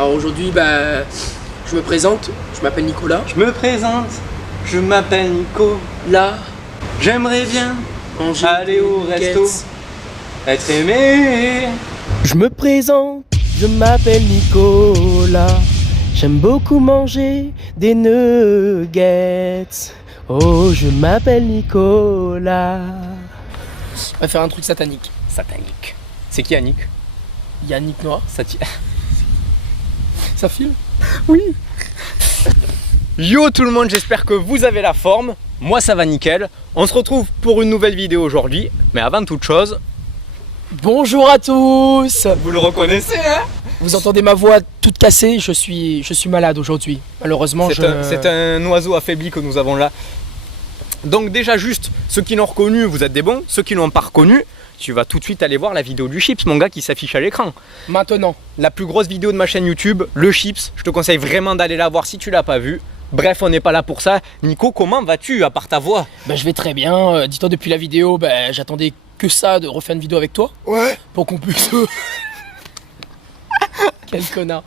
Alors aujourd'hui, je me présente, je m'appelle Nicolas. Je me présente, je m'appelle Nico. Là, j'aimerais bien manger aller au resto, être aimé. Je me présente, je m'appelle Nicolas. J'aime beaucoup manger des nuggets. Oh, je m'appelle Nicolas. On va faire un truc satanique. Satanique. C'est qui Yannick? Yannick Noah. Ça file? Oui. Yo tout le monde, j'espère que vous avez la forme. Moi ça va nickel. On se retrouve pour une nouvelle vidéo aujourd'hui. Mais avant toute chose... Bonjour à tous. Vous le reconnaissez hein? Vous entendez ma voix toute cassée, je suis malade aujourd'hui. Malheureusement, c'est un oiseau affaibli que nous avons là. Donc déjà juste, ceux qui l'ont reconnu, vous êtes des bons. Ceux qui l'ont pas reconnu, tu vas tout de suite aller voir la vidéo du Chips, mon gars, qui s'affiche à l'écran. Maintenant. La plus grosse vidéo de ma chaîne YouTube, le Chips. Je te conseille vraiment d'aller la voir si tu l'as pas vue. Bref, on n'est pas là pour ça. Nico, comment vas-tu à part ta voix? Je vais très bien. Dis-toi, depuis la vidéo, j'attendais que ça, de refaire une vidéo avec toi. Ouais. Pour qu'on puisse... Quel connard.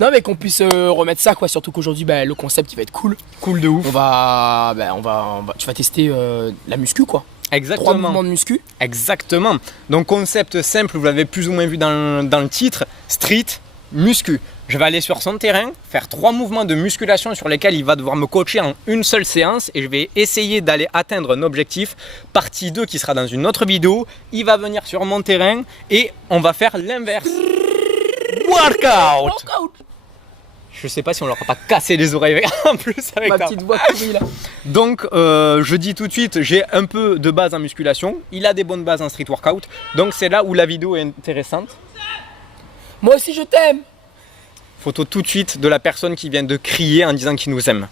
Non mais qu'on puisse remettre ça quoi, surtout qu'aujourd'hui le concept il va être cool. Cool de ouf. Tu vas tester la muscu quoi. Exactement. 3 mouvements de muscu. Exactement. Donc concept simple, vous l'avez plus ou moins vu dans le titre, street, muscu. Je vais aller sur son terrain, faire 3 mouvements de musculation sur lesquels il va devoir me coacher en une seule séance et je vais essayer d'aller atteindre un objectif. Partie 2 qui sera dans une autre vidéo. Il va venir sur mon terrain et on va faire l'inverse. Workout. Je sais pas si on leur a pas cassé les oreilles en plus avec ma petite voix pourrie là. Donc je dis tout de suite, j'ai un peu de base en musculation. Il a des bonnes bases en street workout. Donc c'est là où la vidéo est intéressante. Moi aussi je t'aime. Photo tout de suite de la personne qui vient de crier en disant qu'il nous aime.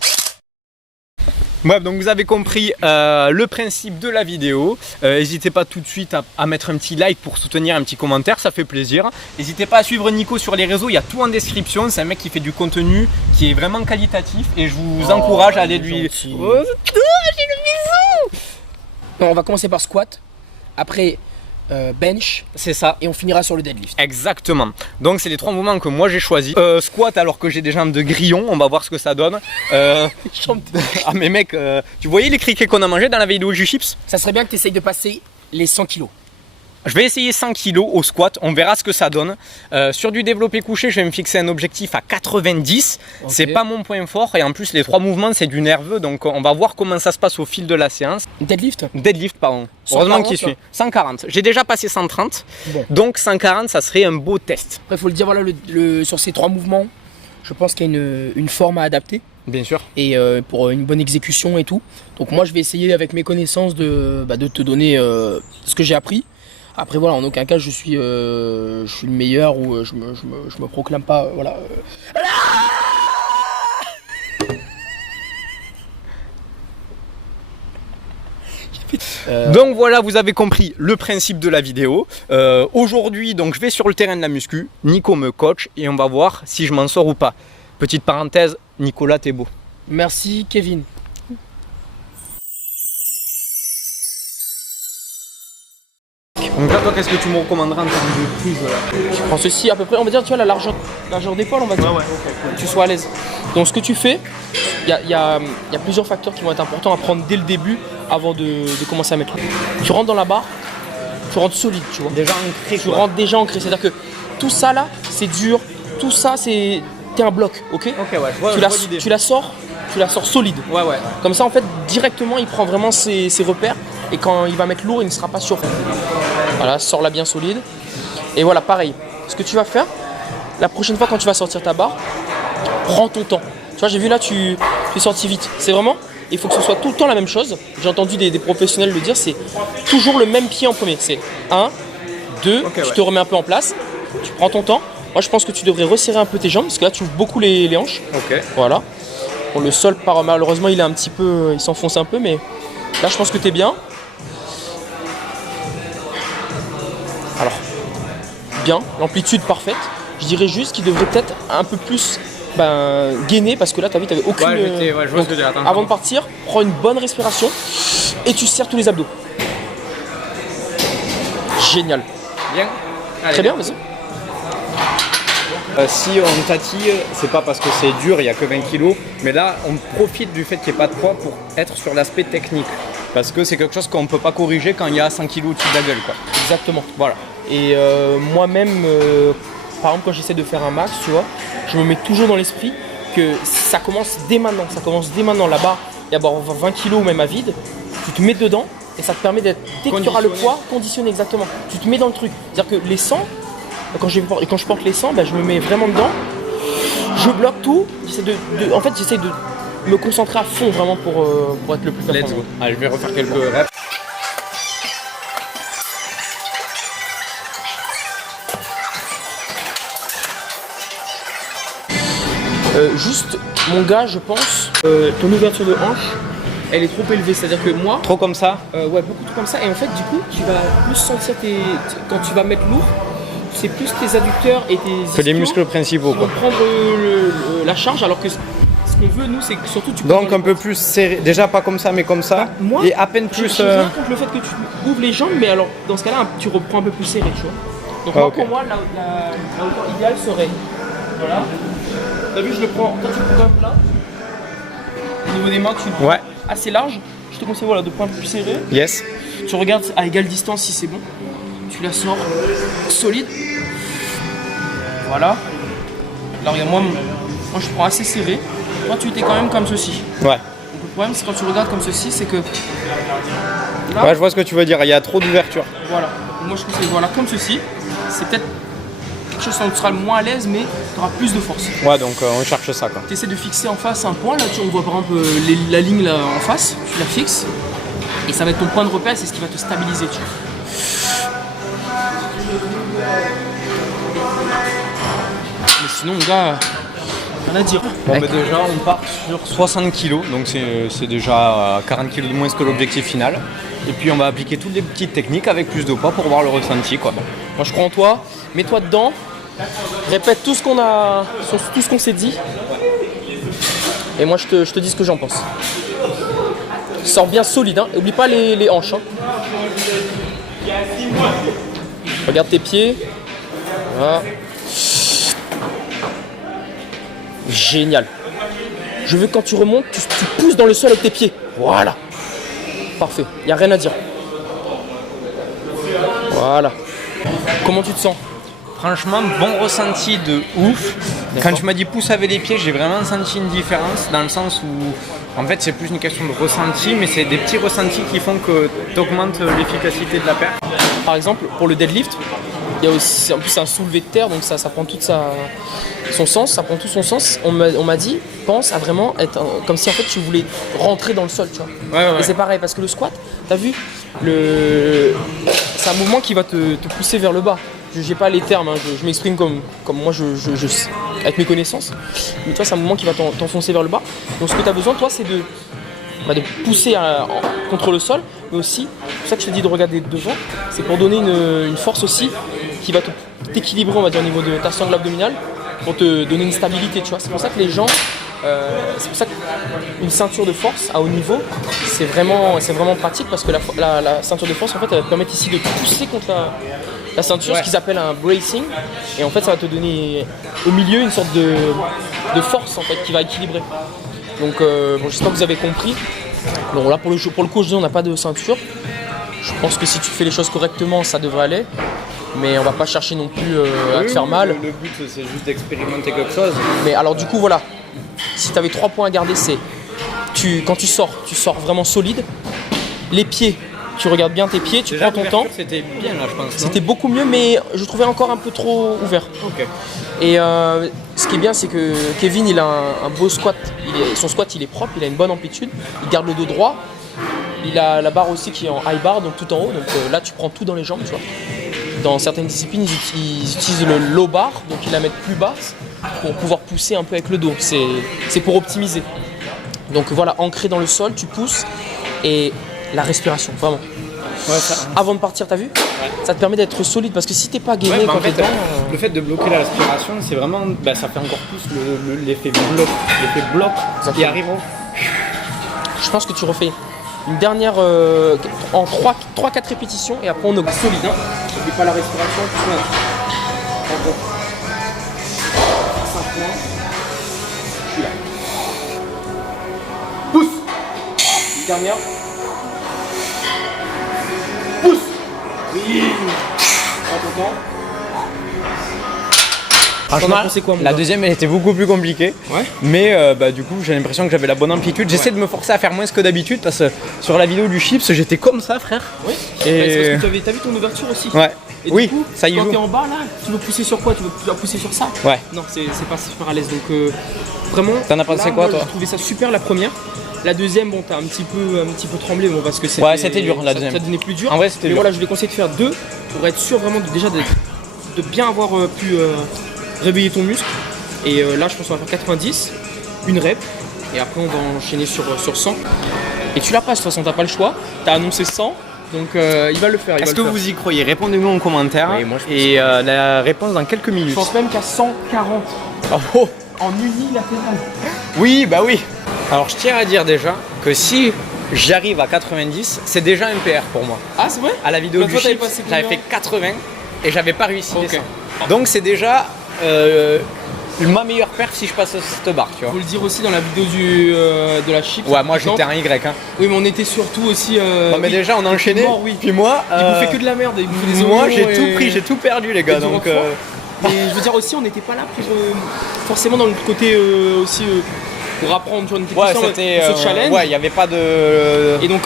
Bref, donc vous avez compris le principe de la vidéo. N'hésitez pas tout de suite à mettre un petit like pour soutenir, un petit commentaire, ça fait plaisir. N'hésitez pas à suivre Nico sur les réseaux, il y a tout en description. C'est un mec qui fait du contenu qui est vraiment qualitatif et je vous encourage à aller lui... Oh, j'ai le bisou. On va commencer par squat, après bench, c'est ça, et on finira sur le deadlift. Exactement. Donc c'est les 3 mouvements que moi j'ai choisi. Squat alors que j'ai des jambes de grillon, on va voir ce que ça donne. Ah mais mec, tu voyais les criquets qu'on a mangé dans la vidéo du Chips? Ça serait bien que tu essayes de passer les 100 kilos. Je vais essayer 100 kg au squat, on verra ce que ça donne. Sur du développé couché, je vais me fixer un objectif à 90. Okay. C'est pas mon point fort et en plus les 3 mouvements c'est du nerveux, donc on va voir comment ça se passe au fil de la séance. Deadlift? Deadlift, pardon. Heureusement qu'il suit. 140. J'ai déjà passé 130, bon. Donc 140 ça serait un beau test. Après il faut le dire, voilà, sur ces 3 mouvements, je pense qu'il y a une forme à adapter. Bien sûr. Et pour une bonne exécution et tout. Donc moi je vais essayer avec mes connaissances de te donner ce que j'ai appris. Après voilà, en aucun cas je suis le meilleur ou je me proclame pas, voilà. Donc voilà, vous avez compris le principe de la vidéo. Aujourd'hui, donc je vais sur le terrain de la muscu. Nico me coach et on va voir si je m'en sors ou pas. Petite parenthèse, Nicolas, t'es beau. Merci Kevin. Donc là, toi, qu'est-ce que tu me recommanderais en termes de prise Je prends ceci à peu près, on va dire, tu vois, la largeur d'épaule, on va dire. Ouais. Que tu sois à l'aise. Donc ce que tu fais, il y a plusieurs facteurs qui vont être importants à prendre dès le début avant de commencer à mettre. Tu rentres dans la barre, tu rentres solide, tu vois. Déjà ancré. Tu rentres déjà ancré, c'est-à-dire que tout ça là, c'est dur, tout ça c'est... T'es un bloc, ok? Ok, ouais, je vois l'idée. Tu la sors solide. Ouais. Comme ça en fait, directement il prend vraiment ses repères et quand il va mettre lourd, il ne sera pas sur. Voilà, sors-la bien solide. Et voilà, pareil. Ce que tu vas faire, la prochaine fois quand tu vas sortir ta barre, prends ton temps. Tu vois, j'ai vu là, tu es sorti vite. C'est vraiment, il faut que ce soit tout le temps la même chose. J'ai entendu des professionnels le dire, c'est toujours le même pied en premier. C'est 1, 2, okay, tu te remets un peu en place, tu prends ton temps. Moi, je pense que tu devrais resserrer un peu tes jambes parce que là, tu ouvres beaucoup les hanches. Ok. Voilà. Bon, le sol, malheureusement, il est un petit peu, il s'enfonce un peu, mais là, je pense que tu es bien. Alors, bien, l'amplitude parfaite. Je dirais juste qu'il devrait peut-être un peu plus gainer parce que là, tu as vu, tu n'avais aucune. Ouais, je vois ce que tu veux dire. Avant de partir, prends une bonne respiration et tu serres tous les abdos. Génial. Bien. Allez, très bien, vas-y. Si on tatille, c'est pas parce que c'est dur, il n'y a que 20 kg, mais là on profite du fait qu'il n'y ait pas de poids pour être sur l'aspect technique. Parce que c'est quelque chose qu'on ne peut pas corriger quand il y a 100 kg au-dessus de la gueule, quoi. Exactement. Voilà. Et moi-même, par exemple, quand j'essaie de faire un max, tu vois, je me mets toujours dans l'esprit que ça commence dès maintenant. Ça commence dès maintenant. Là-bas, il y a 20 kg ou même à vide. Tu te mets dedans et ça te permet d'être, dès que tu auras le poids, conditionné exactement. Tu te mets dans le truc. C'est-à-dire que les 100, quand je porte les 100, je me mets vraiment dedans. Je bloque tout. En fait, j'essaie de me concentrer à fond vraiment pour être le plus performant. Let's go. Allez, je vais refaire quelques reps. Juste, mon gars, je pense, ton ouverture de hanche, elle est trop élevée. C'est-à-dire que moi, Trop comme ça? ouais, beaucoup trop comme ça. Et en fait, du coup, tu vas plus sentir quand tu vas mettre lourd, c'est plus tes adducteurs et tes ischios Que les muscles principaux, qui vont quoi. prendre la charge, alors que ce qu'on veut, nous, c'est que surtout tu Donc prends un peu plus serré, déjà pas comme ça mais comme ça, moi, et à peine plus... J'ai rien contre le fait que tu ouvres les jambes, mais alors dans ce cas-là, tu reprends un peu plus serré, tu vois. Donc moi, ok. pour moi, la hauteur idéale serait, voilà. T'as vu, je le prends, quand tu le prends comme là, au niveau des mains, tu le prends Ouais, assez large. Je te conseille voilà, de prendre plus serré. yes. Tu regardes à égale distance si c'est bon. Tu la sors solide. Voilà. Alors regarde, moi je prends assez serré. Toi tu étais quand même comme ceci. Ouais. Donc le problème c'est quand tu regardes comme ceci, c'est que là, Ouais, je vois ce que tu veux dire, il y a trop d'ouverture. voilà. Moi je conseille voilà comme ceci. C'est peut-être quelque chose où tu seras moins à l'aise, mais tu auras plus de force. Ouais, donc on cherche ça, quoi. Tu essaies de fixer en face un point. Là on voit par exemple la ligne là en face. Tu la fixes. Et ça va être ton point de repère, c'est ce qui va te stabiliser. Tu vois. Mais sinon, gars, rien à dire. Bon, mais déjà, on part sur 60 kg, donc c'est déjà 40 kg de moins que l'objectif final. Et puis on va appliquer toutes les petites techniques avec plus de poids pour voir le ressenti, quoi. Moi, je crois en toi. Mets-toi dedans. Répète tout ce qu'on s'est dit. Et moi, je te dis ce que j'en pense. Sors bien solide, hein. Oublie pas les hanches. Hein. Regarde tes pieds. Voilà. Génial. Je veux que quand tu remontes, tu pousses dans le sol avec tes pieds. Voilà. Parfait. Il n'y a rien à dire. Voilà. Comment tu te sens? Franchement, bon ressenti de ouf. Quand tu m'as dit pousse avec les pieds, j'ai vraiment senti une différence dans le sens où, en fait, c'est plus une question de ressenti, mais c'est des petits ressentis qui font que tu augmentes l'efficacité de la paire. Par exemple, pour le deadlift, il y a aussi, en plus c'est un soulevé de terre, donc ça prend tout son sens, ça prend tout son sens. On m'a dit, pense à vraiment être comme si en fait tu voulais rentrer dans le sol, tu vois. Ouais. Et c'est pareil, parce que le squat, t'as vu, c'est un mouvement qui va te pousser vers le bas. Je n'ai pas les termes, hein, je m'exprime comme moi avec mes connaissances. Mais toi, c'est un mouvement qui va t'enfoncer vers le bas. Donc ce que tu as besoin, toi, c'est de pousser contre le sol, mais aussi, c'est pour ça que je te dis de regarder devant, c'est pour donner une force aussi qui va t'équilibrer, on va dire, au niveau de ta sangle abdominale, pour te donner une stabilité, tu vois. C'est pour ça que les gens, c'est pour ça qu'une ceinture de force à haut niveau, c'est vraiment pratique, parce que la ceinture de force, en fait, elle va te permettre ici de pousser contre la ceinture, ce qu'ils appellent un bracing, et en fait, ça va te donner au milieu une sorte de force, en fait, qui va équilibrer. Donc j'espère que vous avez compris. Bon là pour le coup on n'a pas de ceinture. Je pense que si tu fais les choses correctement ça devrait aller. Mais on va pas chercher non plus à te faire mal. Le but c'est juste d'expérimenter quelque chose. Mais alors du coup voilà. Si tu avais 3 points à garder, c'est quand tu sors vraiment solide. Les pieds, tu regardes bien tes pieds, tu prends ton temps. C'était bien là je pense. C'était beaucoup mieux mais je trouvais encore un peu trop ouvert. Ok. Et ce qui est bien, c'est que Kevin, il a un beau squat. Son squat, il est propre, il a une bonne amplitude. Il garde le dos droit. Il a la barre aussi qui est en high bar, donc tout en haut. Donc là, tu prends tout dans les jambes, tu vois. Dans certaines disciplines, ils utilisent le low bar, donc ils la mettent plus basse pour pouvoir pousser un peu avec le dos. C'est pour optimiser. Donc voilà, ancré dans le sol, tu pousses et la respiration, vraiment. Ouais, Avant de partir, t'as vu? Ça te permet d'être solide parce que si t'es pas gainé quand t'es dedans, le fait de bloquer la respiration, c'est vraiment, ça fait encore plus l'effet bloc qui arrive. je pense que tu refais une dernière en 3-4 répétitions et après on augmente solide. N'oublie pas la respiration. point. Je suis là. Pousse. Une dernière. Pousse. Oui. Prends ton temps. Franchement, C'est quoi, mon la gars? deuxième elle était beaucoup plus compliquée. Ouais. Mais du coup j'ai l'impression que j'avais la bonne amplitude. J'essaie de me forcer à faire moins que d'habitude parce que sur la vidéo du chips j'étais comme ça frère. Oui. Et- Parce que t'as vu ton ouverture aussi. Ouais. Et Oui, du coup, ça y quand joue. t'es en bas là, tu veux pousser sur quoi? Tu vas pousser sur ça? Ouais. Non, c'est pas super à l'aise. Donc vraiment. T'en as pensé là, quoi, moi, toi? J'ai trouvé ça super la première. La deuxième, bon, t'as un petit peu tremblé, bon, parce que c'était. Ouais, c'était dur, la deuxième. Ça devenait plus dur. En vrai, c'était Mais dur. voilà, je lui conseille de faire 2 pour être sûr vraiment de bien avoir pu réveiller ton muscle. Et là, je pense qu'on va faire 90, une rep, et après on va enchaîner sur 100. Et tu la passes, de toute façon, t'as pas le choix. T'as annoncé 100, donc il va le faire. Est-ce que vous y croyez? Répondez-nous en commentaire. Oui, moi, je pense et la réponse dans quelques minutes. Je pense même qu'à 140 Oh. en unilatéral. Oui, bah oui. Alors je tiens à dire déjà que si j'arrive à 90, c'est déjà un PR pour moi. Ah, c'est vrai? À la vidéo Bah, du toi, t'avais chips, passé j'avais combien? fait 80 et j'avais pas réussi les Ok. 100. Donc c'est déjà ma meilleure perf si je passe cette barre, tu vois. Faut le dire aussi dans la vidéo de la chip. Ouais, moi j'étais un Y. Hein. Oui, mais on était surtout aussi. Non, mais oui, déjà on a enchaîné. mort, oui. Puis moi, Il bouffait que de la merde, il bouffait des moi oignons j'ai et- tout pris, j'ai tout perdu les gars. et du Donc roquefort. Mais je veux dire aussi, on n'était pas là pour forcément dans le côté aussi pour apprendre. Tu vois, on était ouais, plus en mode, c'était. on se challenge. Ouais, il y avait pas de. Et donc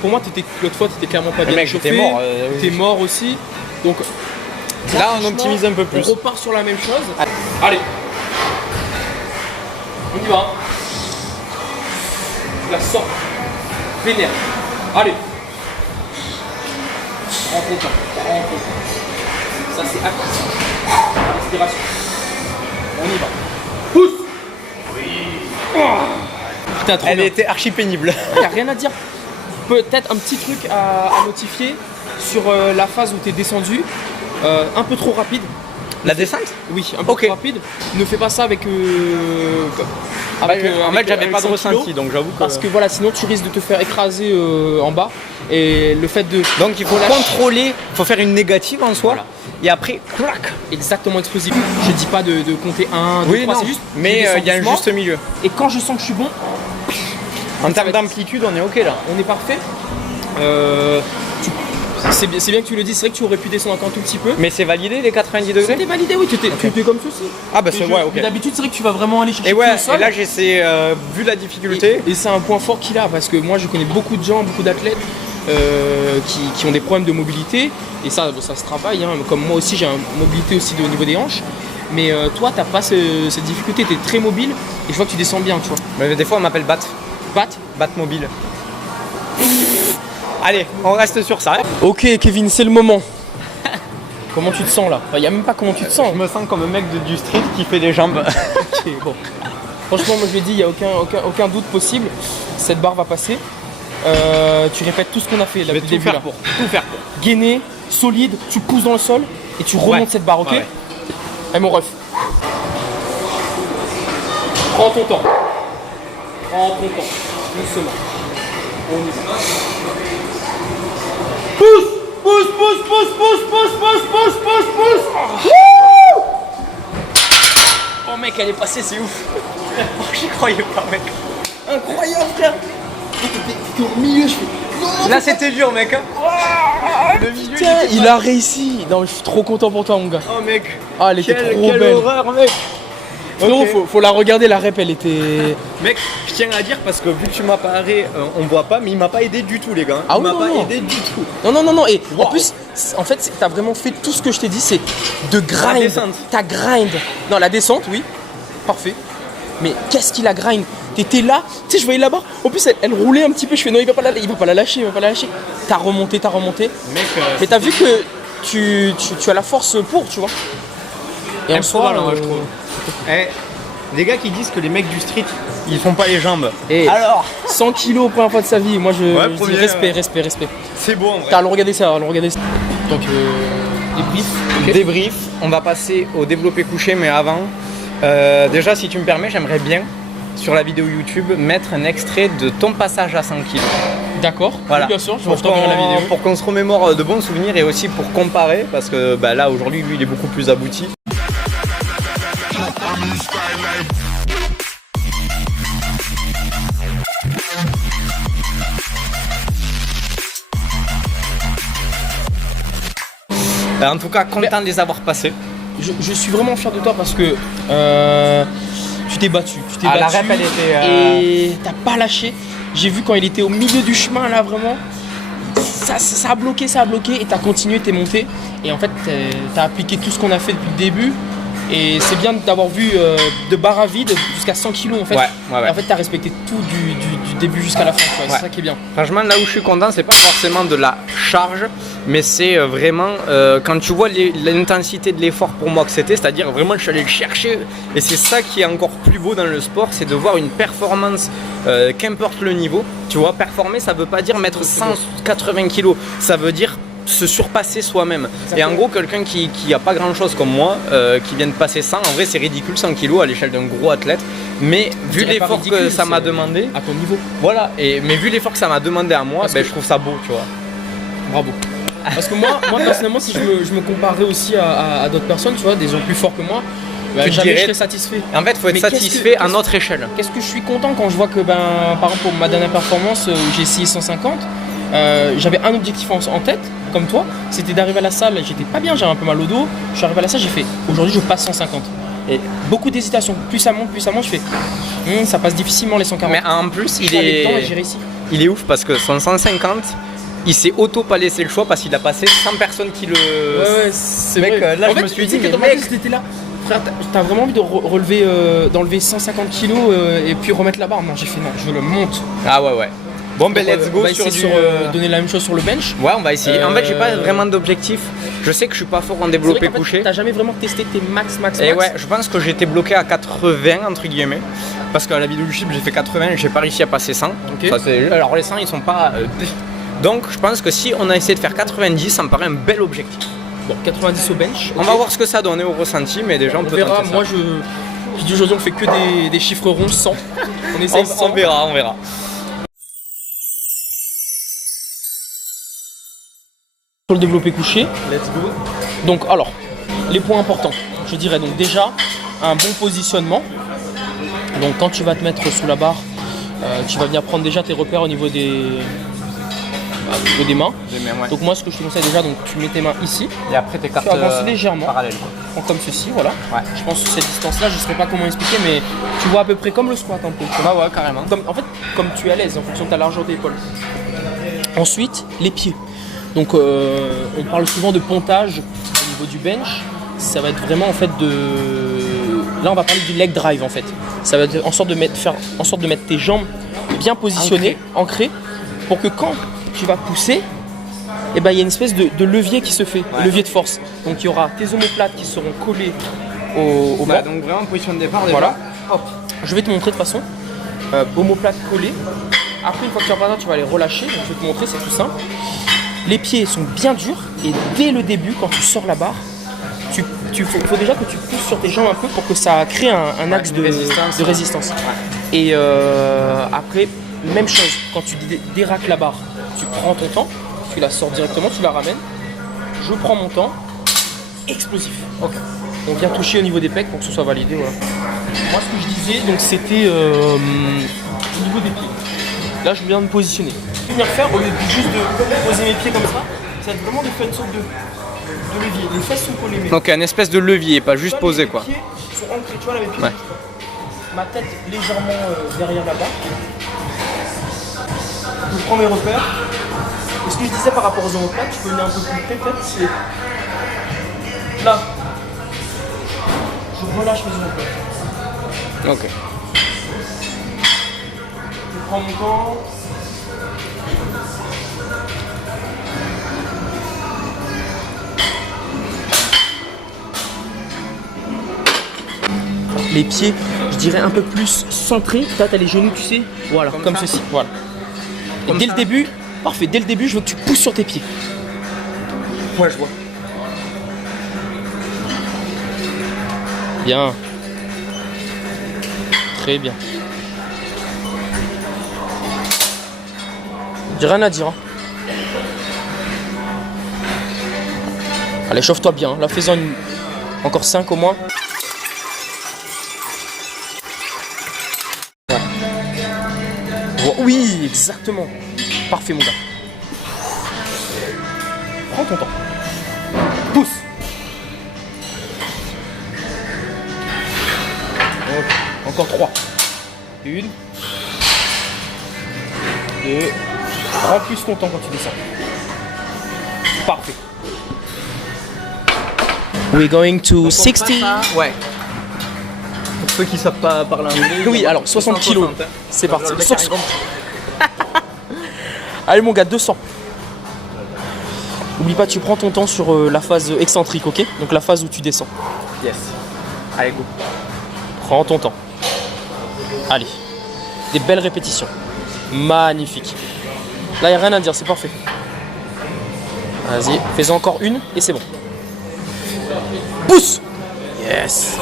pour moi, l'autre fois, t'étais clairement pas bien mec, échauffé. j'étais mort. T'es mort aussi. Donc Là, on franchement, optimise un peu plus. On repart sur la même chose. Allez, on y va. Tu la sors. Vénère. Allez. Prends ton temps. Prends ton temps. Ça, c'est actif. Respiration. On y va. Pousse. Oui. Putain, trop Elle bien. était archi pénible. Il n'y a rien à dire. Peut-être un petit truc à notifier sur la phase où tu es descendu. Un peu trop rapide. La descente? Oui, un peu Ok. trop rapide. Ne fais pas ça avec. En fait, j'avais pas de 100 ressenti, kilos, donc j'avoue que. Parce que voilà, sinon tu risques de te faire écraser en bas. Et le fait de. Donc il faut relâcher- contrôler, il faut faire une négative en soi. Voilà. Et après, clac. Exactement explosif. Je dis pas de compter 1, 2, Oui, 3, non. c'est juste. Mais je il y a un descends juste milieu. doucement. Et quand je sens que je suis bon, En Ça termes va être- d'amplitude, on est ok là. on est parfait. C'est bien que tu le dis, c'est vrai que tu aurais pu descendre encore un tout petit peu. Mais c'est validé les 90 degrés? C'était validé, oui, tu étais comme ceci. Ah bah Mais c'est je- ouais, ok. mais d'habitude, c'est vrai que tu vas vraiment aller chercher Et plus ouais, au sol. et là j'essaie, vu la difficulté. Et c'est un point fort qu'il a parce que moi je connais beaucoup de gens, beaucoup d'athlètes qui ont des problèmes de mobilité et ça se travaille, hein. Comme moi aussi j'ai une mobilité aussi au niveau des hanches. Mais toi t'as pas cette difficulté, t'es très mobile et je vois que tu descends bien, tu vois. Mais des fois on m'appelle Bat, Bat. Batmobile. Allez, on reste sur ça. Hein. Ok Kevin, c'est le moment. Comment tu te sens là? Il n'y a même pas comment tu te sens. Je me sens comme un mec du street qui fait des jambes. Ok, bon. Franchement, moi je l'ai dit, il n'y a aucun doute possible. Cette barre va passer. Tu répètes tout ce qu'on a fait Je vais depuis le tout début. faire Là. pour. Tout faire pour. Gainé, solide, tu pousses dans le sol et tu remontes Ouais. cette barre, ok? Ouais, ouais. Allez mon ref. Prends ton temps. Prends ton temps. Doucement. On y va. Pousse! Pousse, pousse, pousse, pousse, pousse, pousse, pousse, pousse, pousse! Wouh! Oh mec, elle est passée, c'est ouf. J'y croyais pas, mec. Incroyable, frère. T'étais au milieu, je fais. Là c'était dur, mec. Hein. Le milieu, Tiens, il était il a réussi. Non, je suis trop content pour toi, mon gars. Oh mec. Ah, elle était trop Quelle belle. horreur, mec. Frérot, Ok. faut la regarder, la rep, elle était. Mec, je tiens à dire parce que vu que tu m'as parlé, on voit pas, mais il m'a pas aidé du tout, les gars. Ah il oui, m'a non, pas non. aidé du tout. Non. Et en Wow. plus, en fait, t'as vraiment fait tout ce que je t'ai dit, c'est de grind. La descente. T'as grind. Non, la descente, oui. Parfait. Mais qu'est-ce qu'il a grind? T'étais là, tu sais, je voyais la barre. En plus, elle roulait un petit peu. Je fais non, il va pas la lâcher, T'as remonté. Mec, Mais t'as vu que tu as la force pour, tu vois. Et en soi, moi je trouve. Les gars qui disent que les mecs du street, ils font pas les jambes. Et Alors, 100 kilos première fois de sa vie, moi je dis premier, respect. c'est beau en vrai. T'as allons regarder ça. Donc débrief. ok. Débrief, on va passer au développé couché, mais avant, déjà si tu me permets, j'aimerais bien sur la vidéo YouTube mettre un extrait de ton passage à 100 kg. D'accord. Voilà. Oui, bien sûr, je Pour t'enverrai la vidéo. pour qu'on se remémore de bons souvenirs et aussi pour comparer, parce que bah, là aujourd'hui lui il est beaucoup plus abouti. En tout cas, content de les avoir passés. Je suis vraiment fier de toi parce que tu t'es battu. La rep, elle était. Et t'as pas lâché. J'ai vu quand il était au milieu du chemin là vraiment. Ça a bloqué et t'as continué, t'es monté. Et en fait, t'as appliqué tout ce qu'on a fait depuis le début. Et c'est bien d'avoir vu de barre à vide jusqu'à 100 kg en fait. Ouais. Et en fait, t'as respecté tout du début jusqu'à la fin. C'est ça qui est bien. Franchement, là où je suis content, c'est pas forcément de la charge, mais c'est vraiment quand tu vois l'intensité de l'effort pour moi que c'était, c'est-à-dire vraiment je suis allé le chercher. Et c'est ça qui est encore plus beau dans le sport, c'est de voir une performance, qu'importe le niveau. Tu vois, performer, ça veut pas dire mettre 180 kg, ça veut dire se surpasser soi-même. Et en gros, quelqu'un qui a pas grand chose comme moi, qui vient de passer 100, en vrai c'est ridicule 100 kg à l'échelle d'un gros athlète, mais vu l'effort que ça m'a demandé à ton niveau, voilà, mais vu l'effort que ça m'a demandé à moi, je trouve ça beau, tu vois. Bravo. Parce que moi personnellement, si je me comparais aussi à d'autres personnes, tu vois, des gens plus forts que moi, jamais je serais satisfait. En fait, il faut être satisfait à notre échelle. Qu'est-ce que je suis content quand je vois que, par exemple, pour ma dernière performance où j'ai essayé 150, j'avais un objectif en tête, comme toi, c'était d'arriver à la salle, j'étais pas bien, j'avais un peu mal au dos, je suis arrivé à la salle, j'ai fait, aujourd'hui je passe 150. Et beaucoup d'hésitation, plus ça monte, je fais, ça passe difficilement les 140. Mais en plus, il est ouf parce que son 150, il s'est pas laissé le choix parce qu'il a passé 100 personnes qui le... Ouais, c'est vrai. Là, je me suis dit, mais mec, t'étais là. Frère, t'as vraiment envie de d'enlever 150 kilos et puis remettre la barre? Non, j'ai fait non, je le monte. Ah ouais. Bon, let's go. On va essayer donner la même chose sur le bench. Ouais, on va essayer. En fait, j'ai pas vraiment d'objectif. Je sais que je suis pas fort en développé couché. T'as jamais vraiment testé tes max. Et ouais, je pense que j'étais bloqué à 80 entre guillemets. Parce qu'à la vidéo du chip, j'ai fait 80, j'ai pas réussi à passer 100. Okay. Alors les 100, ils sont pas... Donc, je pense que si on a essayé de faire 90, ça me paraît un bel objectif. Bon, 90 au bench. Okay. On va voir ce que ça donne au ressenti, mais déjà on peut verra. Moi, je dis aujourd'hui, on fait que des chiffres ronds, 100. On essaye 100. On verra. Sur le développé couché. Let's go. Donc, alors, les points importants. Je dirais donc déjà un bon positionnement. Donc, quand tu vas te mettre sous la barre, tu vas venir prendre déjà tes repères au niveau des mains. Ouais. Donc moi ce que je te conseille déjà, donc tu mets tes mains ici et après tes cartes tu avances légèrement parallèles. Prends comme ceci, voilà. Ouais. Je pense que cette distance là, je ne sais pas comment expliquer, mais tu vois à peu près comme le squat un peu. Ouais, carrément. Comme tu es à l'aise en fonction de ta largeur d'épaule. Ensuite, les pieds. Donc on parle souvent de pontage au niveau du bench. Ça va être vraiment en fait là on va parler du leg drive en fait. Ça va être faire en sorte de mettre tes jambes bien positionnées, ancrées, pour que quand tu vas pousser, il y a une espèce de levier qui se fait, levier de force. Donc il y aura tes omoplates qui seront collées au banc. Donc vraiment position de départ déjà. Voilà. Hop. Je vais te montrer de toute façon. Omoplates collées. Après une fois que tu vas tu vas les relâcher. Donc je vais te montrer, c'est tout simple. Les pieds sont bien durs et dès le début, quand tu sors la barre, il faut déjà que tu pousses sur tes jambes un peu pour que ça crée un axe de résistance. Ouais. Et après, même chose, quand tu déraques la barre, tu prends ton temps, tu la sors directement, tu la ramènes. Je prends mon temps, explosif. Okay. On vient toucher au niveau des pecs pour que ce soit validé. Voilà. Moi, ce que je disais, donc c'était au niveau des pieds. Là, je viens de me positionner. Ce que je vais venir faire, au lieu de juste de poser mes pieds comme ça va être vraiment de faire une sorte de levier. Les fesses sont collées. Donc, un espèce de levier, pas juste posé quoi. Les pieds sont ancrés, tu vois, là, mes pieds. Ouais. Ma tête légèrement derrière la barre. Je prends mes repères. Et ce que je disais par rapport aux omoplates, tu peux venir un peu plus près peut-être, c'est là. Je relâche mes omoplates. Ok. Je prends mon temps. Les pieds, je dirais un peu plus centrés. Toi, t'as les genoux, tu sais. Voilà, comme ceci. Voilà. Et dès le début, parfait. Dès le début, je veux que tu pousses sur tes pieds. Ouais, je vois. Bien. Très bien. J'ai rien à dire. Hein. Allez, chauffe-toi bien. Là, fais-en encore 5 au moins. Oui, exactement. Parfait, mon gars. Prends ton temps. Pousse. Ok. Encore 3. 1. 2. Prends plus ton temps quand tu descends. Parfait. We're going to 60. Ouais. Pour ceux qui savent pas parler anglais. Oui, alors 60 kilos. hein. C'est parti. Le mec 60. Allez, mon gars, 200. N'oublie pas, tu prends ton temps sur la phase excentrique, ok? Donc la phase où tu descends. Yes. Allez, go. Prends ton temps. Allez. Des belles répétitions. Magnifique. Là, il n'y a rien à dire, c'est parfait. Vas-y, fais-en encore une et c'est bon. Pousse. Yes.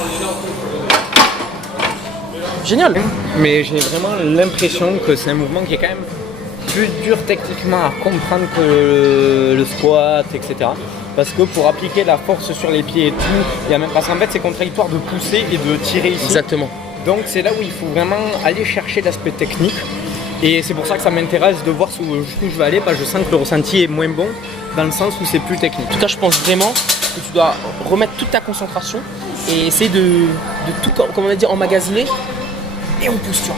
Génial. Mais j'ai vraiment l'impression que c'est un mouvement qui est quand même plus dur techniquement à comprendre que le squat, etc. Parce que pour appliquer la force sur les pieds et tout, il y a même... parce qu'en fait c'est contradictoire de pousser et de tirer ici. Exactement. Donc c'est là où il faut vraiment aller chercher l'aspect technique. Et c'est pour ça que ça m'intéresse de voir jusqu'où je vais aller, parce que je sens que le ressenti est moins bon dans le sens où c'est plus technique. En tout cas, je pense vraiment que tu dois remettre toute ta concentration et essayer de tout, comme on a dit, emmagasiner et en posture.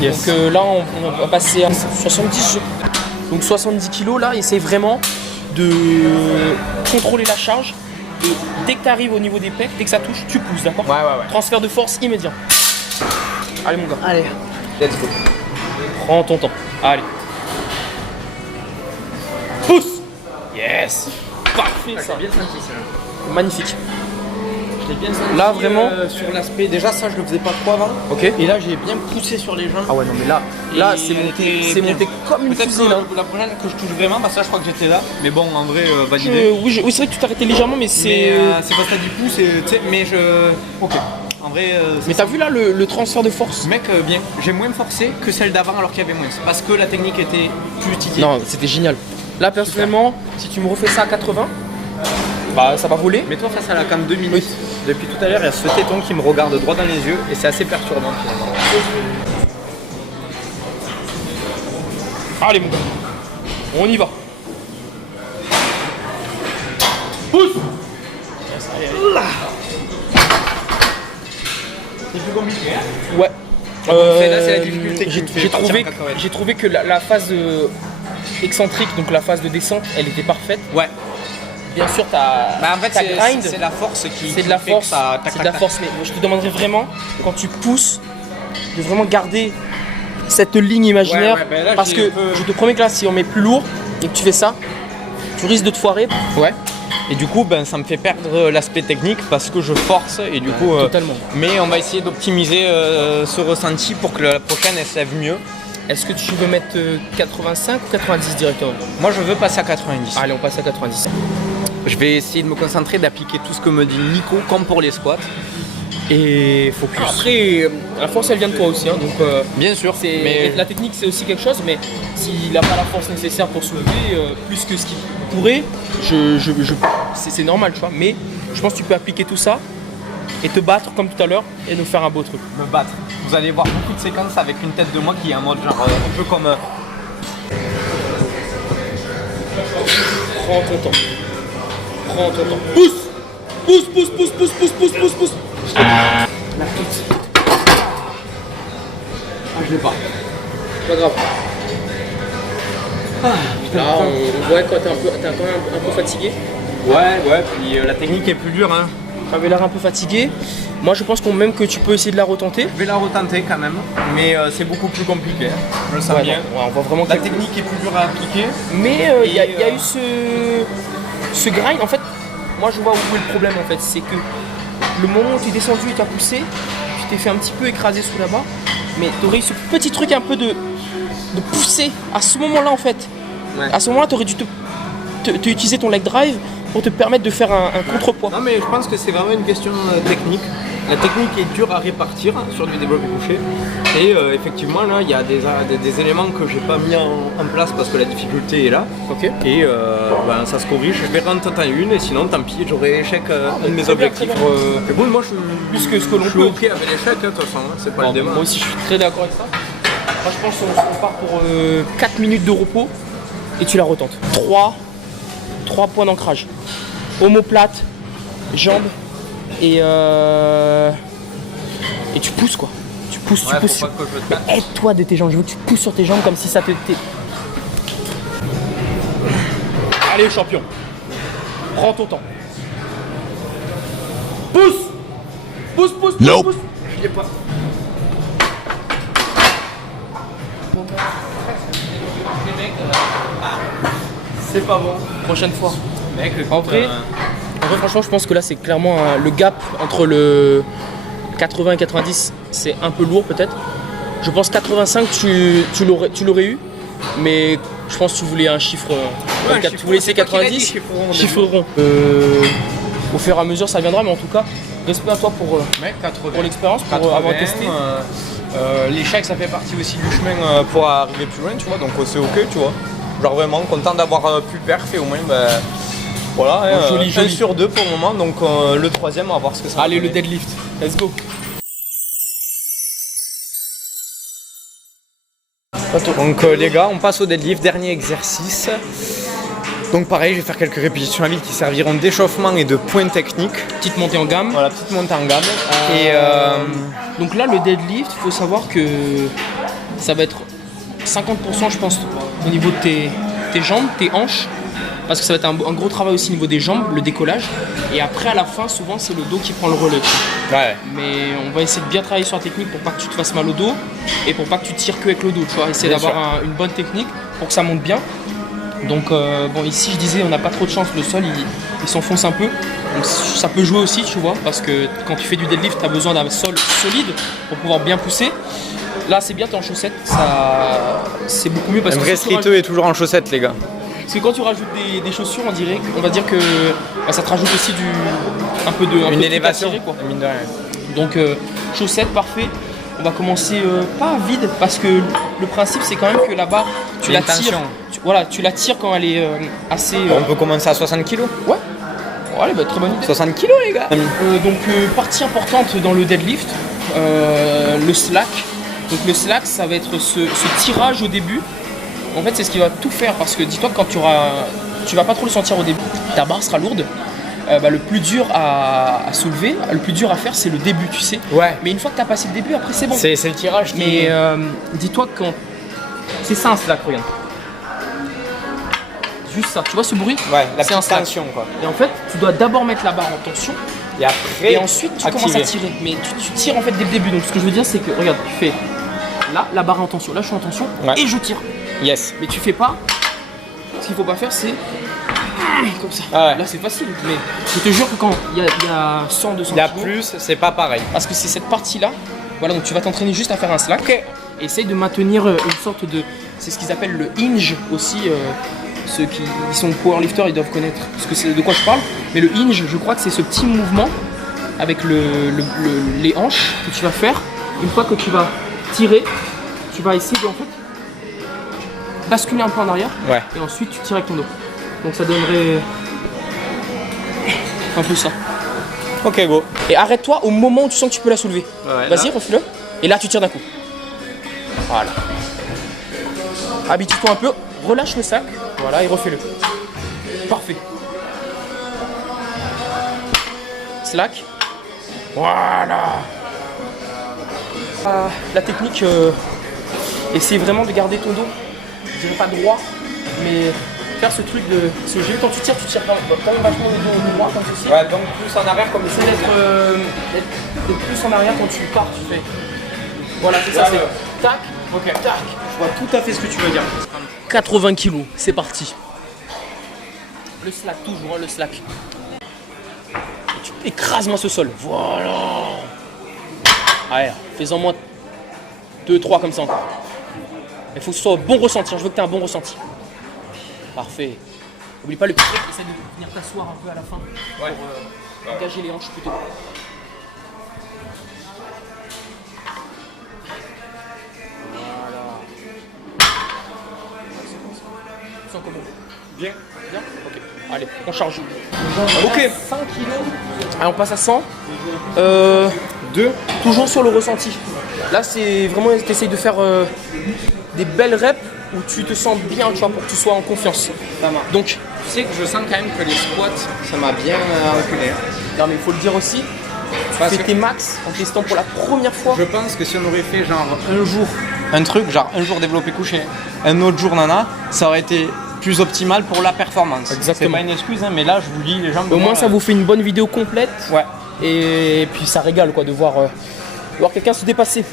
Yes. Donc là, on va passer à 70. Donc 70 kg, là, essaye vraiment de contrôler la charge. Et dès que tu arrives au niveau des pecs, dès que ça touche, tu pousses, d'accord? Ouais. Transfert de force immédiat. Allez, mon gars. Allez, let's go. Prends ton temps. Allez. Pousse. Yes. Parfait, ça. bien senti ça. Magnifique. Je l'ai bien senti Là, vraiment sur l'aspect. Déjà, ça, je le faisais pas trop avant. Ok. Et là, j'ai bien poussé sur les jambes. Ah ouais, non, mais là Et c'est monté, elle était bien. comme une Peut-être fusée, que là. la prochaine que je touche vraiment, parce que là, je crois que j'étais là. Mais bon, en vrai, validé. Oui, c'est vrai que tu t'arrêtais légèrement, mais c'est. Mais c'est parce que t'as dit pouce, tu sais, mais je. Ok. En vrai, Mais t'as vu là le transfert de force? mec, bien. J'ai moins forcé que celle d'avant alors qu'il y avait moins. Parce que la technique était plus utilisée. Non, c'était génial. Là, personnellement, si tu me refais ça à 80, bah ça va voler. Mais toi, face à la cam 2 minutes, depuis tout à l'heure, il y a ce téton qui me regarde droit dans les yeux et c'est assez perturbant finalement. Allez, mon gars, on y va. Pousse. Yes, allez. C'est plus compliqué, hein? Ouais. Là, c'est la difficulté qui me fait partir en cacahuète. j'ai trouvé que la phase excentrique, donc la phase de descente, elle était parfaite. Ouais. Bien sûr, t'as Bah en fait, grind. c'est la force qui C'est de la fait force, que ça c'est de la force, mais je te demanderais vraiment, quand tu pousses, de vraiment garder cette ligne imaginaire, Ouais, ben là, parce j'ai que un peu- je te promets que là, si on met plus lourd et que tu fais ça, tu risques de te foirer. Ouais. Et du coup, ben, ça me fait perdre l'aspect technique parce que je force et du coup. Totalement. Mais on va essayer d'optimiser ce ressenti pour que la prochaine elle se lève mieux. Est-ce que tu veux mettre 85 ou 90 directement? Moi, je veux passer à 90. Allez, on passe à 90. Je vais essayer de me concentrer, d'appliquer tout ce que me dit Nico, comme pour les squats. Et focus. Après, la force, elle vient de toi aussi, hein, donc Bien sûr, mais la technique, c'est aussi quelque chose, mais s'il n'a pas la force nécessaire pour soulever plus que ce qu'il pourrait, c'est normal, tu vois. Mais je pense que tu peux appliquer tout ça et te battre comme tout à l'heure et nous faire un beau truc. me battre. Vous allez voir beaucoup de séquences avec une tête de moi qui est en mode genre un peu comme. Prends ton temps. Prends ton temps. Pousse. Pousse, pousse, pousse, pousse, pousse, pousse, pousse, pousse. La petite. Ah, je l'ai pas. Pas grave. Là, on voit quand t'es quand même un peu fatigué. Ouais, puis la technique est plus dure. Hein. T'avais l'air un peu fatigué. Moi, je pense même que tu peux essayer de la retenter. Je vais la retenter quand même, mais c'est beaucoup plus compliqué. Hein. Je le sens bien. Ouais, on voit vraiment La que technique est plus dure à appliquer. Mais il y a eu ce grind. En fait, moi, je vois où est le problème. En fait, c'est que le moment où tu es descendu et tu as poussé, tu t'es fait un petit peu écraser sous la barre. Mais tu aurais eu ce petit truc un peu de pousser à ce moment-là, en fait. Ouais. À ce moment-là, tu aurais dû te utiliser ton leg drive pour te permettre de faire un contrepoids. Non, mais je pense que c'est vraiment une question technique. La technique est dure à répartir sur du développé couché. Et effectivement, là, il y a des éléments que j'ai pas mis en place parce que la difficulté est là. Ok. Et ben, ça se corrige. Je vais rentrer une et sinon, tant pis, j'aurai échec un de mes très bien, objectifs. très bien. Mais bon, moi, je suis Plus que ce que l'on je suis peut. ok avec l'échec, hein, de toute façon. Hein, c'est pas Bon, le débat. moi aussi, je suis très d'accord avec ça. Moi je pense qu'on part pour 4 minutes de repos et tu la retentes. 3 points d'ancrage. Omoplate, jambes et tu pousses quoi. Tu pousses, tu pousses. Mais aide-toi de tes jambes, je veux que tu pousses sur tes jambes comme si ça te... Allez champion, prends ton temps. Pousse. Pousse, pousse, pousse, Nope. pousse. Je l'ai pas. C'est pas bon. Prochaine fois. Mec, En vrai, franchement, je pense que là, c'est clairement le gap entre le 80 et 90, c'est un peu lourd peut-être. Je pense 85, tu l'aurais eu, mais je pense que tu voulais un chiffre. Tu voulais essayer 90, chiffre rond. Au fur et à mesure, ça viendra, mais en tout cas, respect à toi pour l'expérience, pour avoir testé. L'échec, ça fait partie aussi du chemin pour arriver plus loin, tu vois, donc c'est ok, tu vois. Genre vraiment content d'avoir pu perf et au moins, voilà, Bon, joli, 1 sur 2 pour le moment, donc le troisième, on va voir ce que ça va Allez, le donner. deadlift, let's go. Donc les gars, on passe au deadlift, dernier exercice. Donc pareil, je vais faire quelques répétitions à vide qui serviront d'échauffement et de points techniques. Petite montée en gamme. Voilà, petite montée en gamme. Donc là, le deadlift, il faut savoir que ça va être 50% je pense au niveau de tes jambes, tes hanches. Parce que ça va être un gros travail aussi au niveau des jambes, le décollage. Et après, à la fin, souvent, c'est le dos qui prend le relais. Ouais. Mais on va essayer de bien travailler sur la technique pour pas que tu te fasses mal au dos et pour pas que tu tires que avec le dos. Tu vois, essayer Bien d'avoir une bonne technique pour que ça monte bien. Donc bon, ici je disais on n'a pas trop de chance, le sol il s'enfonce un peu, donc ça peut jouer aussi, tu vois, parce que quand tu fais du deadlift tu as besoin d'un sol solide pour pouvoir bien pousser. Là c'est bien, tu es en chaussettes, ça c'est beaucoup mieux parce Un que vrai si tu streeteux est toujours en chaussettes, les gars. parce que quand tu rajoutes des chaussures, on va dire que ça te rajoute aussi un peu de Une élévation, attiré, quoi. mine de rien. Donc chaussettes, parfait. On va commencer pas vide parce que le principe c'est quand même que la barre tu la tires. L'intention. Tu la tires quand elle est assez. On peut commencer à 60 kg. Ouais. Bon, allez, bah, très bonne idée. 60 kg, les gars. Donc partie importante dans le deadlift, le slack. Donc le slack ça va être ce tirage au début. En fait c'est ce qui va tout faire parce que dis-toi que quand tu vas pas trop le sentir au début, ta barre sera lourde. Le plus dur à soulever, le plus dur à faire c'est le début, tu sais. Ouais. Mais une fois que tu as passé le début, après c'est bon. C'est le tirage qui... Mais dis-toi que quand... C'est ça un slack, regarde. Juste ça, tu vois ce bruit? Ouais, la c'est un petite slack. tension, quoi. Et en fait, tu dois d'abord mettre la barre en tension Et après, et ensuite tu commences à tirer. Mais tu tires en fait dès le début. Donc ce que je veux dire c'est que, regarde, tu fais là, la barre est en tension, là je suis en tension et je tire. Yes. Mais tu fais pas, ce qu'il faut pas faire c'est comme ça. Ah ouais. Là c'est facile, mais je te jure que quand il y a 100, 200 Il y a kilos, plus, c'est pas pareil. parce que c'est cette partie-là, voilà, donc tu vas t'entraîner juste à faire un slack. Essaye de maintenir une sorte de... C'est ce qu'ils appellent le hinge aussi. Ceux qui sont powerlifters, ils doivent connaître ce que c'est, de quoi je parle. Mais le hinge, je crois que c'est ce petit mouvement avec les hanches que tu vas faire. Une fois que tu vas tirer, tu vas essayer de en fait basculer un peu en arrière. Ouais. Et ensuite tu tires avec ton dos. Donc ça donnerait un peu ça. Ok, go. Et arrête-toi au moment où tu sens que tu peux la soulever. Ouais, Vas-y, là. refais-le. Et là, tu tires d'un coup. Voilà. Habitue-toi un peu, relâche le sac. Voilà, et refais-le. Parfait. Slack. Voilà. La technique, essaye vraiment de garder ton dos. Je dirais pas droit, mais faire ce truc de... Parce que j'ai vu quand tu tires quand même vachement le dos droit comme ceci. Ouais, donc plus en arrière comme ça. C'est d'être plus en arrière quand tu pars, tu fais. Voilà, c'est ça, Ouais, c'est ouais. tac, Ok. tac. Je vois tout à fait ce que tu veux dire. 80 kilos, c'est parti. Le slack, toujours, hein, le slack. Et tu écrases-moi ce sol. Voilà. Allez, fais-en moins 2-3 comme ça encore. Il faut que ce soit bon ressenti, je veux que tu aies un bon ressenti. Parfait. N'oublie pas le pied, essaie de venir t'asseoir un peu à la fin. Ouais. Pour engager les hanches plutôt. Tu sens comment? Bien. Bien. Ok. Allez, on charge. Ok. 5 kilos. Allez, on passe à 100. 2. Toujours sur le ressenti. Là, c'est vraiment, t'essayes de faire des belles reps où tu te sens bien, tu vois, pour que tu sois en confiance. Ça marche. Donc, tu sais que je sens quand même que les squats, ça m'a bien reculé. non mais il faut le dire aussi, tu fais tes max en testant pour la première fois. Je pense que si on aurait fait genre un jour, un truc, genre un jour développé couché, un autre jour nana, ça aurait été plus optimal pour la performance. Exactement. C'est pas une excuse, hein, mais là je vous dis, les jambes. Au moins ça vous fait une bonne vidéo complète. Ouais. Et puis ça régale quoi de voir quelqu'un se dépasser.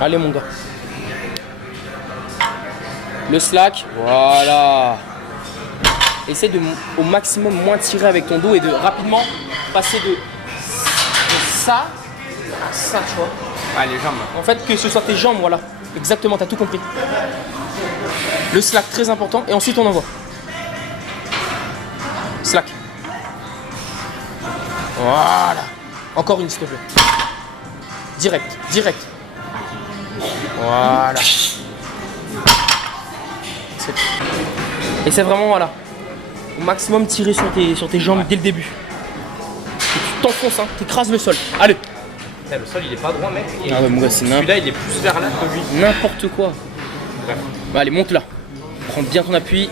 Allez mon gars. Le slack, voilà. Essaie de au maximum moins tirer avec ton dos et de rapidement passer de ça à ça, tu vois. Ouais, les jambes. En fait, que ce soit tes jambes, voilà. Exactement, t'as tout compris. Le slack, très important. Et ensuite, on envoie. Slack. Voilà. Encore une, s'il te plaît. Direct, direct. Voilà. Et c'est vraiment, voilà, au maximum tirer sur tes jambes dès le début. Et tu t'enfonces, hein, tu écrases le sol. Allez. Le sol il est pas droit mec. Ah ouais mon gars, c'est celui-là il est plus vers là que lui. n'importe quoi. Bah, allez, monte là. Prends bien ton appui.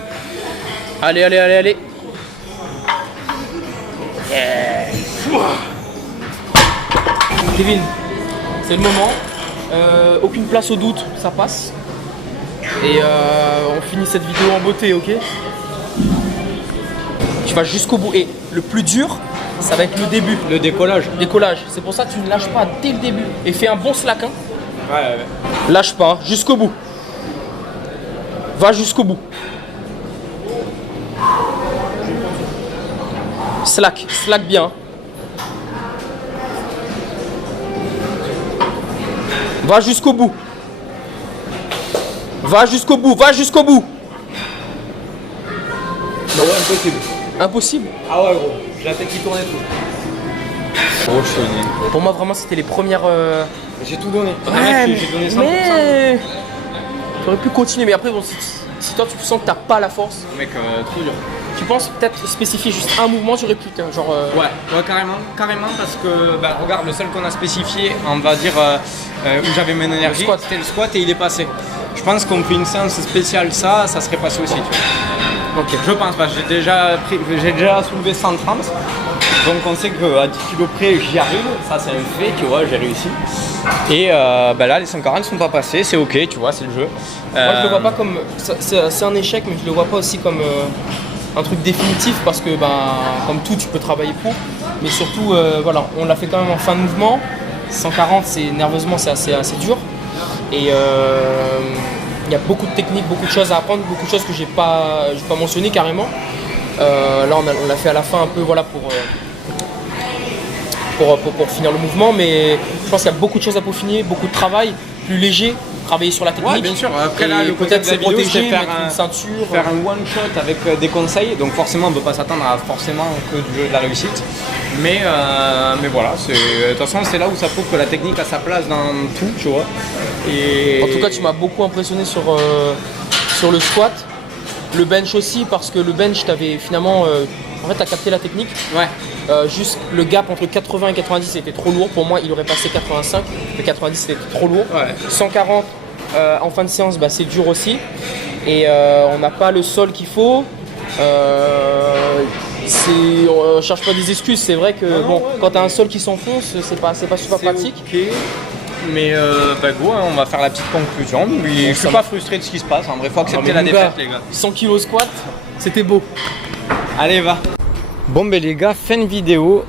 Allez, allez, allez, allez. Yeah. Kevin, c'est le moment. Aucune place au doute, ça passe. Et on finit cette vidéo en beauté, ok? Tu vas jusqu'au bout. Et le plus dur, ça va être le début. Le décollage. Décollage. C'est pour ça que tu ne lâches pas dès le début. Et fais un bon slack. Hein. Ouais. Lâche pas, hein. Jusqu'au bout. Va jusqu'au bout. Slack, slack bien. Va jusqu'au bout. Va jusqu'au bout, va jusqu'au bout. Non, impossible. Impossible. Ah ouais gros, j'ai la tête qui tournait tout. Oh je Pour moi vraiment c'était les premières... J'ai tout donné. Ouais, j'ai donné 100%. mais... J'aurais pu continuer, mais après bon, si toi tu sens que t'as pas la force, Mec, trop dur. tu penses peut-être spécifier juste un mouvement, tu aurais pu, genre... Ouais, carrément parce que, bah regarde, le seul qu'on a spécifié, on va dire, où j'avais mon énergie, c'était le squat et il est passé. Je pense qu'on fait une séance spéciale ça serait passé aussi, tu vois. Ok. Je pense, parce que j'ai déjà soulevé 130, donc on sait qu'à 10 kg près j'y arrive, ça c'est un fait, tu vois, j'ai réussi. Et bah là les 140 ne sont pas passés, c'est ok, tu vois, c'est le jeu. Moi je le vois pas comme... C'est un échec, mais je le vois pas aussi comme un truc définitif, parce que comme tout tu peux travailler pour. Mais surtout, voilà, on l'a fait quand même en fin de mouvement. 140, nerveusement c'est assez dur. Et il y a beaucoup de techniques, beaucoup de choses à apprendre, beaucoup de choses que j'ai pas mentionnées carrément. Là on l'a fait à la fin un peu voilà, pour finir le mouvement, mais je pense qu'il y a beaucoup de choses à peaufiner, beaucoup de travail, plus léger, travailler sur la technique. Ouais, bien sûr. Après là, le peut-être se vidéo, protéger, c'est faire mettre une ceinture. Faire un one shot avec des conseils. Donc forcément, on ne peut pas s'attendre à forcément que de la réussite. Mais voilà, de toute façon, c'est là où ça prouve que la technique a sa place dans tout, tu vois. Et... En tout cas, tu m'as beaucoup impressionné sur le squat. Le bench aussi, parce que le bench, t'avais finalement... en fait, tu as capté la technique. Ouais. Juste le gap entre 80 et 90 était trop lourd. Pour moi, il aurait passé 85. Le 90 c'était trop lourd. Ouais. 140 en fin de séance, c'est dur aussi. Et on n'a pas le sol qu'il faut. On cherche pas des excuses. C'est vrai que quand tu as un sol qui s'enfonce, c'est pas super pratique. Okay. Mais go, on va faire la petite conclusion. Je suis pas frustré de ce qui se passe. En vrai, faut accepter la défaite, les gars. 100 kg squat, c'était beau. Allez, va. Bon les gars, fin de vidéo.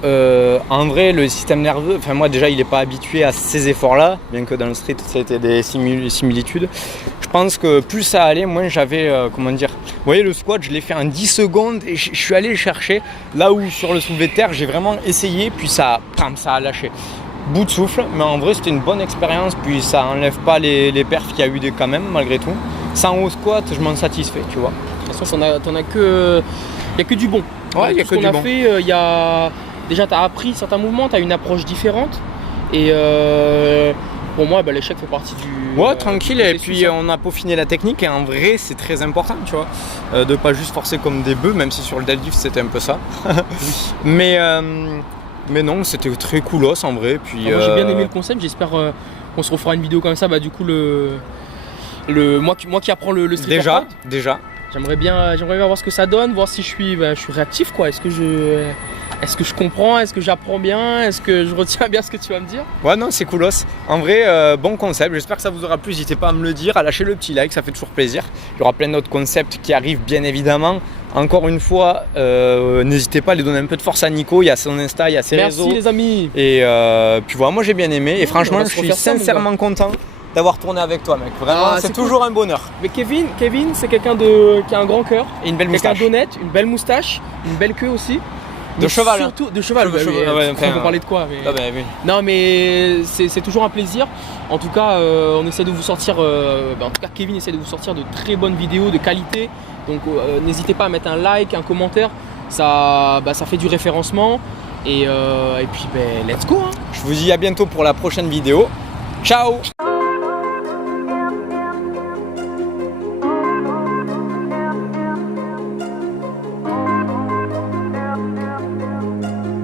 En vrai le système nerveux, enfin moi déjà il n'est pas habitué à ces efforts là, bien que dans le street ça a été des similitudes. Je pense que plus ça allait, moins j'avais, comment dire, vous voyez le squat je l'ai fait en 10 secondes et je suis allé le chercher. Là où sur le soulevé de terre j'ai vraiment essayé, puis ça a lâché. Bout de souffle, mais en vrai c'était une bonne expérience, puis ça enlève pas les perfs qu'il y a eu quand même malgré tout. Sans haut squat je m'en satisfais, tu vois. De toute façon il n'y a que du bon. Ouais, il y a tout que ce qu'on du a bon. fait, déjà tu as appris certains mouvements, tu as une approche différente. Et pour moi, l'échec fait partie du... Ouais, tranquille, et puis hein. on a peaufiné la technique, et en vrai c'est très important, tu vois, de pas juste forcer comme des bœufs, même si sur le deadlift c'était un peu ça. Mais non, c'était très coolos en vrai. Puis, moi j'ai bien aimé le concept, j'espère On se refera une vidéo comme ça, bah du coup moi qui apprends le street workout. Déjà. J'aimerais bien voir ce que ça donne, voir si je suis réactif quoi. Est-ce que je comprends, est-ce que j'apprends bien, est-ce que je retiens bien ce que tu vas me dire? Ouais, non, c'est coolos. En vrai, bon concept. J'espère que ça vous aura plu. N'hésitez pas à me le dire, à lâcher le petit like, ça fait toujours plaisir. Il y aura plein d'autres concepts qui arrivent, bien évidemment. Encore une fois, n'hésitez pas à aller donner un peu de force à Nico. Il y a son Insta, il y a ses réseaux. Merci les amis. Et puis voilà, moi j'ai bien aimé. Et franchement, je suis refaire ça, mon sincèrement content d'avoir tourné avec toi, mec. Vraiment, c'est toujours un bonheur. Mais Kevin, c'est quelqu'un qui a un grand cœur. Et une belle Quelqu'un moustache. d'honnête, une belle moustache, une belle queue aussi. De Mais cheval. Surtout de cheval. De cheval, ouais, On peut parler de quoi mais... Ah bah, oui. Non mais c'est toujours un plaisir. En tout cas, on essaie de vous sortir. En tout cas, Kevin essaie de vous sortir de très bonnes vidéos de qualité. Donc n'hésitez pas à mettre un like, un commentaire. Ça fait du référencement. Et puis let's go. Hein. Je vous dis à bientôt pour la prochaine vidéo. Ciao!